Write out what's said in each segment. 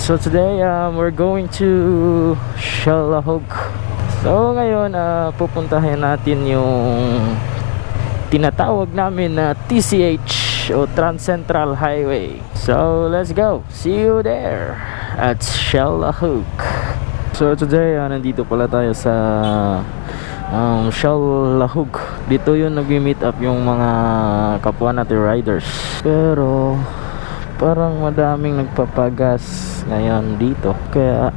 So today we're going to Shalahog. So ngayon pupuntahin natin yung tinatawag namin na TCH o Trans Central Highway. So let's go. See you there at Shalahog. So today nandito pala tayo sa Shalahog. Dito yung nag-meet up yung mga kapwa natin riders. Pero parang madaming nagpapagas ngayon dito. Kaya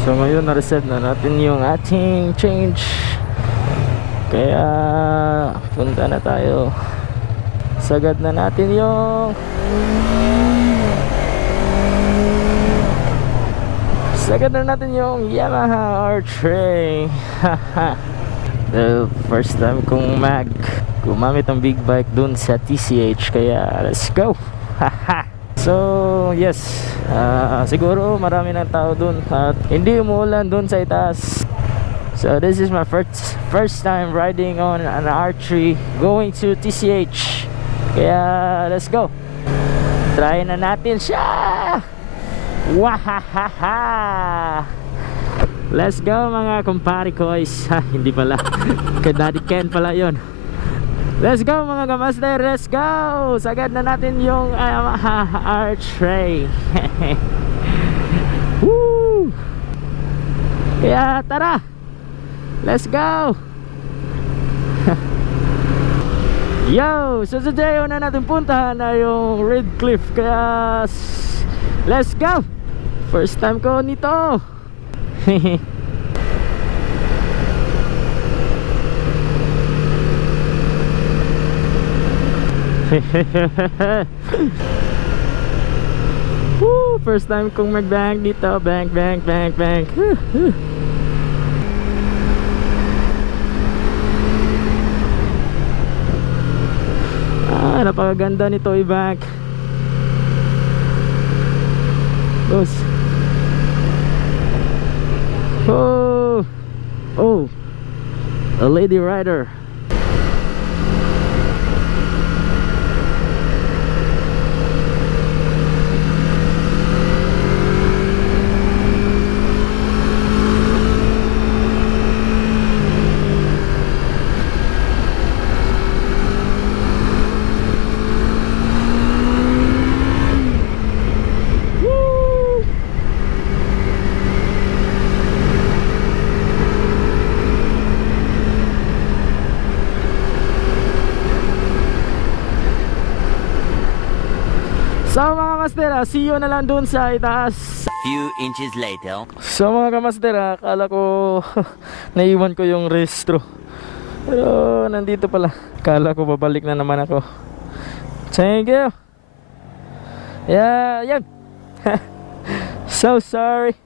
so ngayon na-reserve na natin yung ating change. Kaya punta na tayo. Sagad na natin yung Yamaha R3. The first time kong gumamit ng big bike dun sa TCH. Kaya let's go. So yes, siguro marami ng tao dun at hindi umuulan dun sa itaas. So this is my first time riding on an R3 going to TCH. Kaya let's go. Try na natin siya. Wahahaha. Let's go mga kumpare koys. Hindi pala. Kay Daddy Ken pala yon. Let's go mga kamaster. Let's go. Sagad na natin yung R3. Woo. Kaya tara. Let's go. Yo, so today una natin puntahan na yung Red Cliff. Kaya let's go. First time ko nito. Woo, first time kong mag-bank dito. Bank. Napakaganda nito i-bank. Boss. Oh, a lady rider. So mga master, see you na lang dun sa itaas. Few inches later. So mga kamaster, akala ko naiwan ko yung restro. Pero nandito pala. Akala ko babalik na naman ako. Thank you. Yeah, yan. So sorry.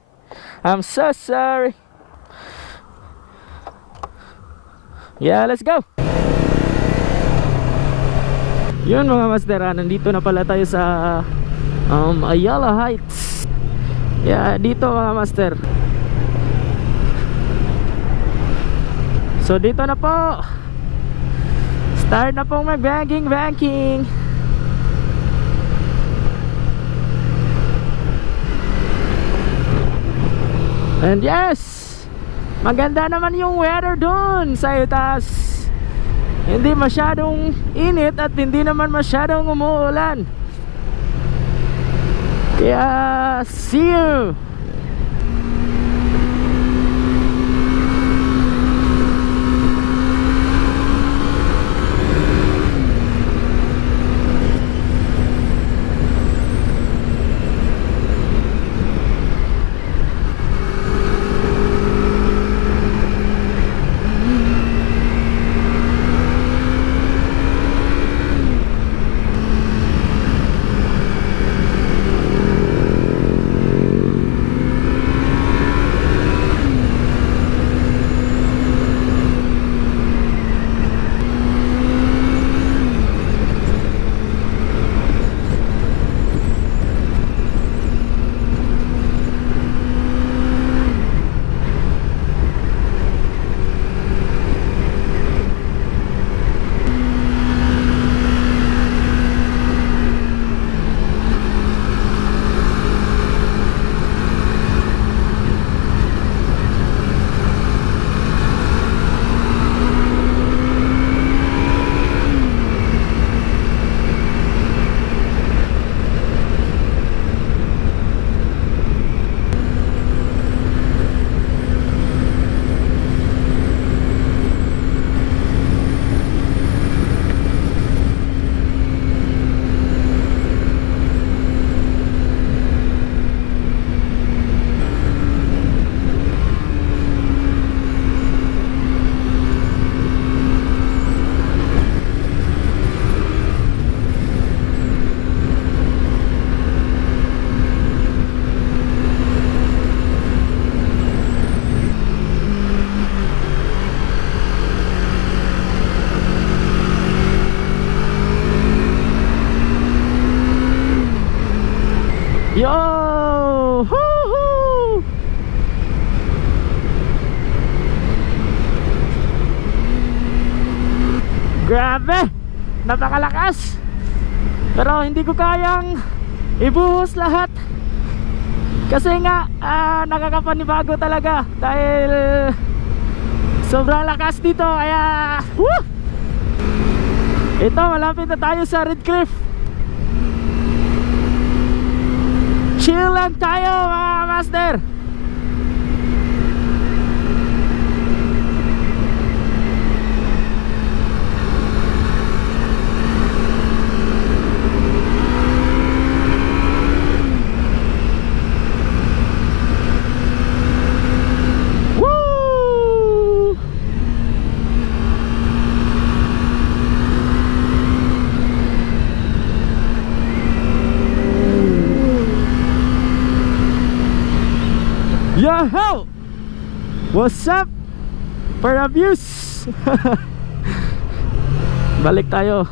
I'm so sorry. Yeah, let's go. Yun mga master, nandito na pala tayo sa Ayala Heights. Yeah, dito mga master. So dito na po. Start na pong mag-banking. And yes, maganda naman yung weather dun sa itaas. Hindi masyadong init at hindi naman masyadong umuulan. Kaya see you. Woohoo! Grabe! Napakalakas! Pero hindi ko kayang ibuhos lahat. Kasi nga nakakapanibago talaga dahil sobrang lakas dito. Kaya woo! Ito, malapit na tayo sa Red Cliff. Chill lang tayo mga master. Yo-ho! What's up? For abuse! Balik tayo.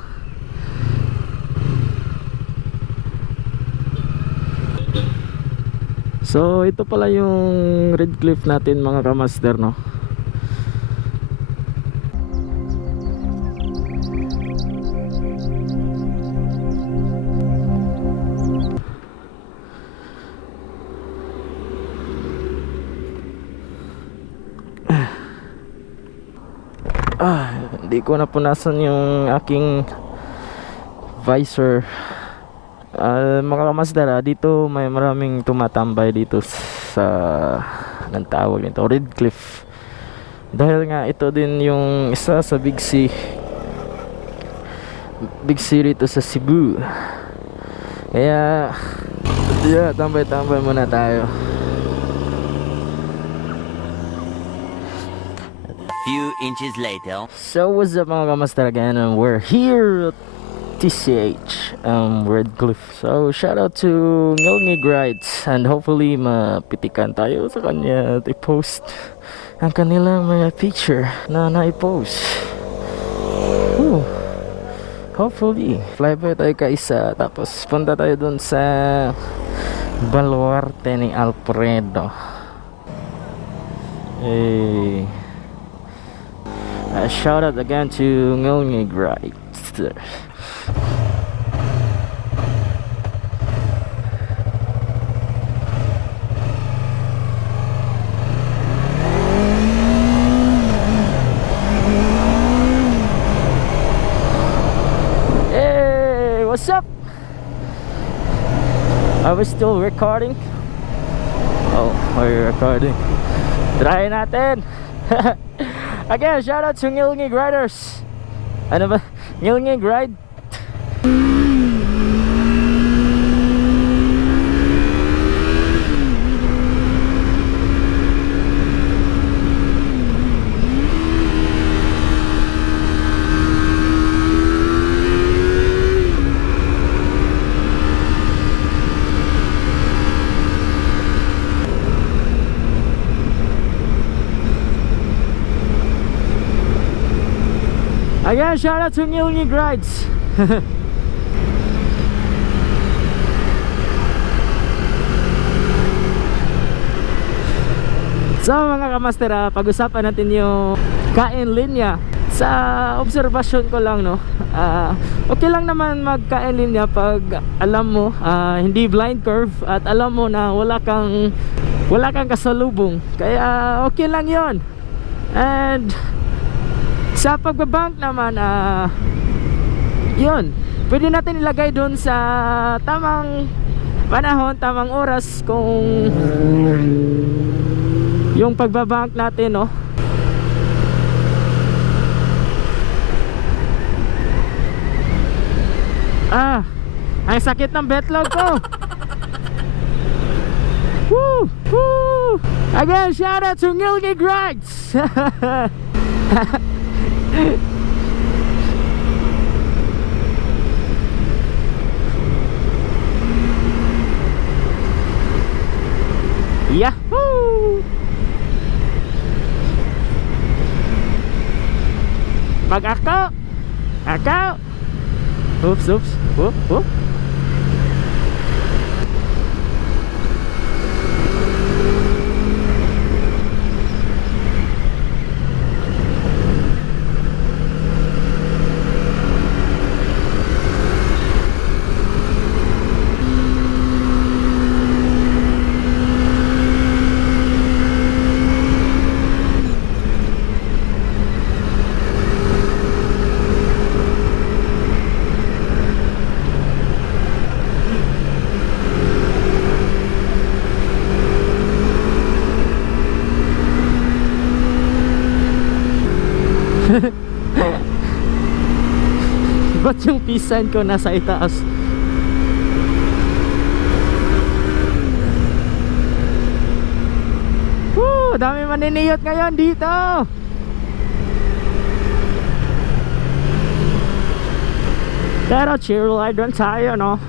So ito pala yung Red Cliff natin mga kamaster, no? Hindi ko napunasan yung aking visor. Mga kamasdar, dito may maraming tumatambay dito sa anong tawag nito, Red Cliff. Dahil nga ito din yung isa sa Big C rito sa Cebu. Kaya tambay-tambay muna tayo. Few inches later. So what's up mga kamastar, again, and we're here at TCH Red Cliff. So shout out to Ngilngig Rides, and hopefully mapitikan tayo sa kanya at i-post ang kanilang mga picture na na-post. Hopefully flyby tayo kaisa, tapos punta tayo dun sa Baluarte ni Alfredo. Shout out again to Ngilngig Rides. Hey, what's up? Are we still recording? Oh, are you recording? Try natin. Again, shout out to Ngilngig Riders. Ano ba? Ngilngig Ride. Again, shout out to Ngilngig Rides. So mga kamaster, pag-usapan natin yung kain linya. Sa obserbasyon ko lang, no, okay lang naman magkain linya pag alam mo hindi blind curve at alam mo na wala kang kasalubong. Kaya okay lang yon. And sa pagbabank naman, yun, pwede natin ilagay doon sa tamang panahon, tamang oras kung yung pagbabank natin, no. Ang sakit ng betlog ko. Woo! Woo! Again, shout out to Ngilngig Rides. Yahoo! Pag ako, oops, whoop. yung peace sign ko nasa itaas. Woo! Dami maniniyot ngayon dito. Pero chill ride lang tayo, no?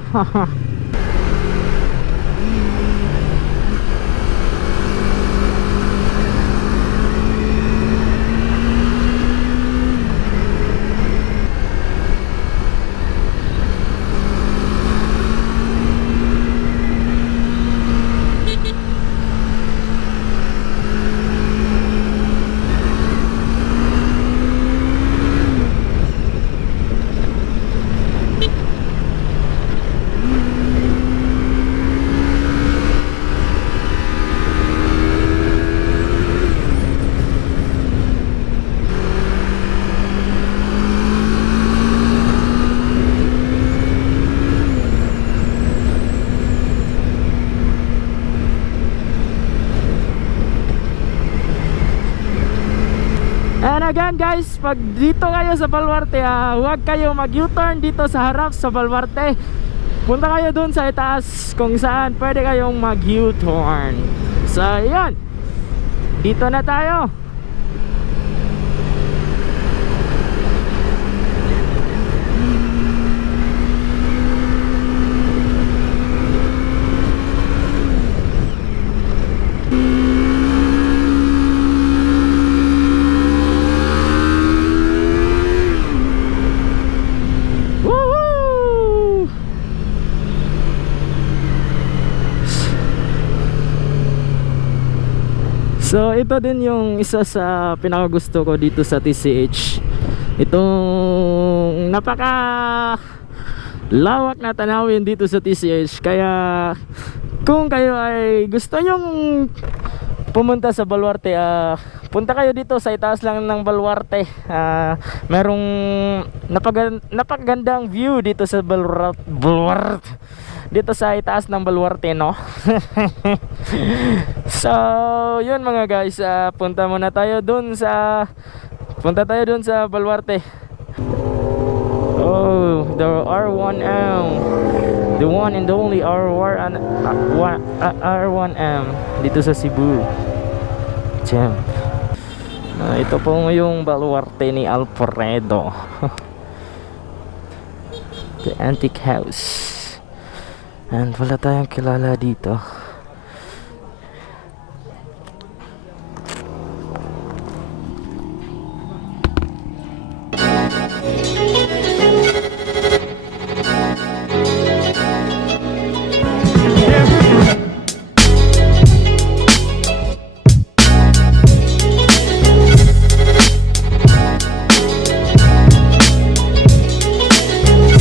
And again guys, pag dito kayo sa Baluarte, huwag kayo mag U-turn dito sa harap sa Baluarte. Punta kayo dun sa itaas kung saan pwede kayong mag U-turn. So yun, dito na tayo. So ito din yung isa sa pinakagusto ko dito sa TCH. Itong napaka lawak na tanawin dito sa TCH. Kaya kung kayo ay gusto nyong pumunta sa Baluarte, punta kayo dito sa itaas lang ng Baluarte. Merong napakagandang view dito sa Baluarte. Dito sa itaas ng Baluarte, no? So yun mga guys, punta tayo dun sa Baluarte. Oh, the R1M, the one and only R1M dito sa Cebu. Gem. Ito po yung Baluarte ni Alfredo. The antique house. And wala tayong kilala dito.